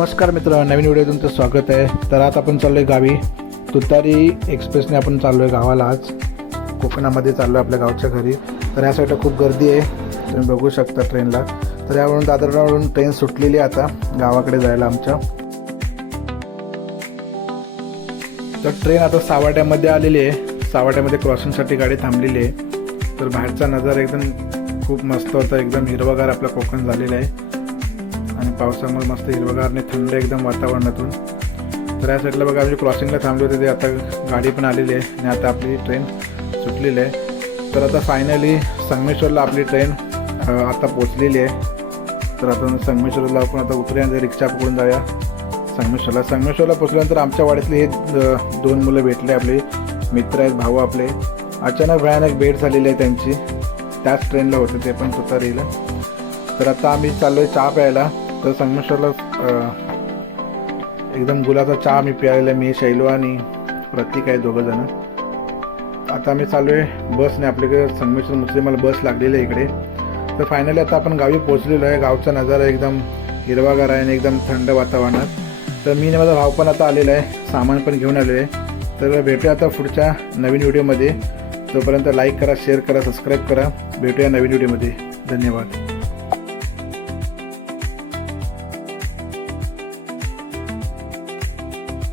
नमस्कार मित्र, नवीन व्हिडिओ तुमचं स्वागत आहे। तर आज आपण चाललो आहे गावी। तुतारी एक्सप्रेसने आपण चाललो आहे गावाला। आज कोकणामध्ये चाललो आहे आपल्या गावच्या घरी। तर या साईडला खूप गर्दी आहे, तुम्ही बघू शकता ट्रेनला। तर यावरून दादरवरून ट्रेन सुटलेली आहे आता गावाकडे जायला आमच्या। तर ट्रेन आता सावाट्यामध्ये आलेली आहे। सावाट्यामध्ये क्रॉसिंगसाठी गाडी थांबलेली आहे। तर बाहेरचा नजारा एकदम खूप मस्त होता, एकदम हिरवागार आपला कोकण झालेला आहे आणि पावसामुळे मस्त हिरवगार आणि थंड एकदम वातावरणातून। तर या साईडला बघा आम्ही क्रॉसिंगला थांबले होते, ते आता गाडी पण आलेली आहे आणि आता आपली ट्रेन सुटलेली आहे। तर आता फायनली संगमेश्वरला आपली ट्रेन आता पोचलेली आहे। तर आता संगमेश्वरला आपण आता उतरूया, रिक्षा पकडून जाऊया संगमेश्वरला पोचल्यानंतर आमच्या वाड्यातले हे दोन मुलं भेटले, आपले मित्र आहेत, भाऊ आपले। अचानक भयानक भेट झालेली आहे त्यांची, त्याच ट्रेनला होते ते पण तुतारीला। तर आता आम्ही चाललो आहे चहा प्यायला। तर संगमेश्वरला एकदम गुलाचा चहा आम्ही प्यायला, मी शैलो आणि प्रतीक आहे, दोघं जण। आता आम्ही चाललो आहे बसने, आपल्याकडे संगमेश्वर मुस्लिमाला बस लागलेली आहे इकडे। तर फायनली आता आपण गावी पोहोचलेलो आहे। गावचा नजारा एकदम हिरवागार आहे आणि एकदम थंड वातावरणात। तर मी आणि माझा भाऊ पण आता आलेला आहे, सामान पण घेऊन आलेलो आहे। तर भेटूया आता पुढच्या नवीन व्हिडिओमध्ये। तोपर्यंत लाईक करा, शेअर करा, सबस्क्राईब करा। भेटूया नवीन व्हिडिओमध्ये। धन्यवाद।